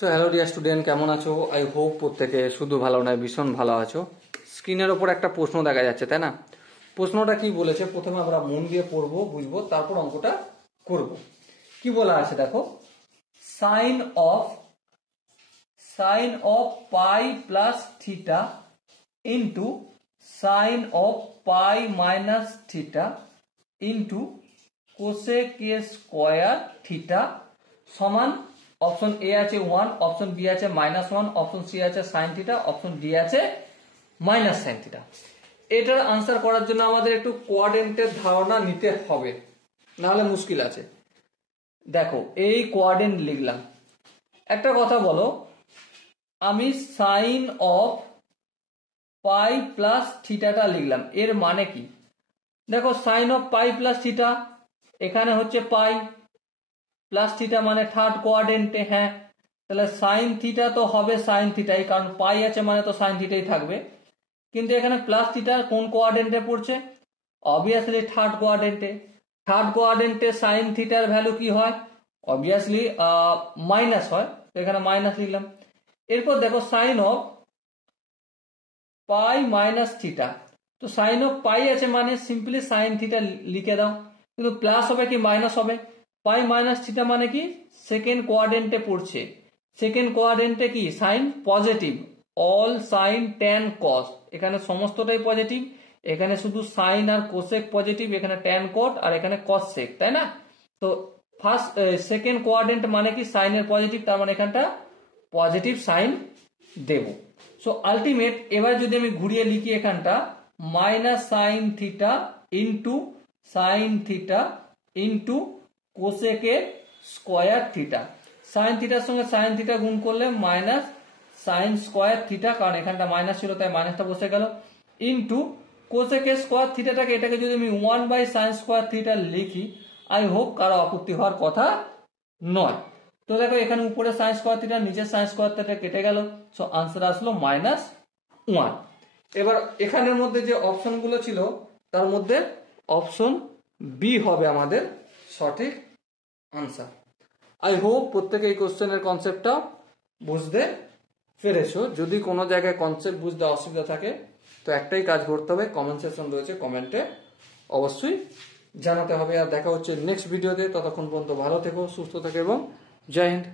So hello dear student, কেমন আছো? I hope প্রত্যেকে শুধু ভালো নয় ভীষণ ভালো আছো। স্ক্রিনের ওপর একটা প্রশ্ন দেখা যাচ্ছে, তাই না? প্রশ্নটা কি বলেছে প্রথমে আমরা মন দিয়ে পড়বো, বুঝবো, তারপর অঙ্কটা করব। কি বলা আছে দেখো, sine of pi plus theta into sine of pi minus theta into cosec square theta সমান অপশন এ আছে 1, অপশন বি আছে -1, অপশন সি আছে সাইন থিটা, অপশন ডি আছে মাইনাস সাইন থিটা। এটার আনসার করার জন্য আমাদের একটু কোয়াড্রেন্টের ধারণা নিতে হবে, নাহলে মুশকিল আছে। দেখো এই কোয়াড্রেন্ট লিখলাম। একটা কথা বলো, আমি সাইন অফ পাই প্লাস থিটাটা লিখলাম, এর মানে কি? দেখো sine of pi plus theta, এখানে হচ্ছে পাই প্লাস থিটা মানে থার্ড কোয়াড্রেন্টে। হ্যাঁ, তাহলে সাইন থিটা তো হবে সাইন থিটাই, কারণ পাই আছে মানে তো সাইন থিটাই থাকবে। কিন্তু এখানে প্লাস থিটা কোন কোয়াড্রেন্টে পড়ছে? অবভিয়াসলি থার্ড কোয়াড্রেন্টে। থার্ড কোয়াড্রেন্টে সাইন থিটার ভ্যালু কি হয়? অবভিয়াসলি মাইনাস হয়, তো এখানে মাইনাস লিখলাম। এরপর দেখো sine of pi minus theta, তো সাইন অফ পাই আছে মানে সিম্পলি সাইন থিটা লিখে দাও। কিন্তু প্লাস হবে কি মাইনাস হবে? পাই মাইনাস থিটা মানে কি সেকেন্ড কোয়াড্রেন্টে পড়ছে। সেকেন্ড কোয়াড্রেন্টে কি sine positive, all sine tan cos, এখানে সমস্তটাই পজিটিভ। এখানে শুধু সাইন আর কোসেক পজিটিভ, এখানে ট্যান কট আর এখানে কস সেক, তাই না? তো ফার্স্ট সেকেন্ড কোয়াড্রেন্ট মানে কি সাইনের পজিটিভ, তার মানে এখানটা পজিটিভ সাইন দেব। সো আলটিমেট এবার যদি আমি ঘুরিয়ে লিখি এখানটা minus sine theta into sine theta into কোসেকের স্কোয়ার থিটা। সাইন থিটার সঙ্গে সাইন থিটা গুণ করলে মাইনাস সাইন স্কোয়ার থিটা, কারণ এখানটা মাইনাস ছিল তাই মাইনাসটা বসে গেল, ইন্টু কোসেকের স্কোয়ার থিটাটাকে, এটাকে যদি আমি 1/sin স্কোয়ার থিটা লিখি, আই হোপ কারো আপত্তি হওয়ার কথা নয়। তো দেখো এখানে উপরে সাইন স্কোয়ার থিটা, নিচে সাইন স্কোয়ার থিটা কেটে গেল, সো আনসার আসলো -1। এবার এখানের মধ্যে যে অপশনগুলো ছিল তার মধ্যে অপশন বি হবে আমাদের সঠিক আনসার। আই হোপ প্রত্যেকে এই কোশ্চেনের কনসেপ্টটা বুঝতে পেরেছো। যদি কোনো জায়গায় কনসেপ্ট বুঝতে অসুবিধা থাকে তো একটাই কাজ করতে হবে, কমেন্ট সেকশন রয়েছে, কমেন্টে অবশ্যই জানাতে হবে। আর দেখা হচ্ছে নেক্সট ভিডিওতে, ততক্ষণ পর্যন্ত ভালো থেকো, সুস্থ থেকো এবং জয় হিন্দ।